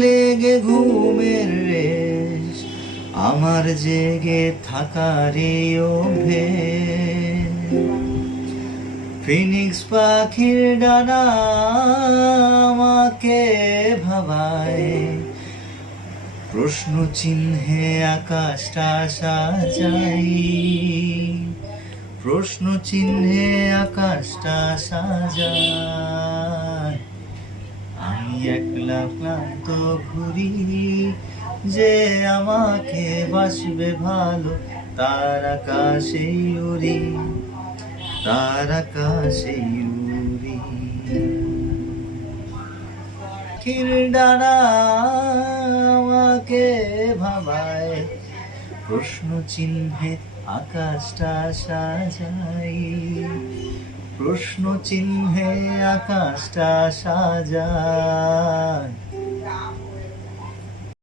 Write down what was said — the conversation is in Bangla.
লেগে ঘুমের রেশ আমার জেগে থাকারই অভ্যেস। ফিনিক্স পাখির ডানা আমাকে ভাবায়, প্রশ্ন চিহ্নে আকাশটা সাজাই, প্রশ্ন চিহ্নে আকাশটা সাজাই। আমি একলা ক্লান্ত ঘুরি, যে আমাকে বাসবে ভালো তার আকাশেই উড়ি, তার আকাশেই উড়ি। পাখির ডানা আমাকে ভাবায়, প্রশ্ন চিহ্নে আকাশটা সাজাই, প্রশ্ন চিহ্নে আকাশটা সাজাই।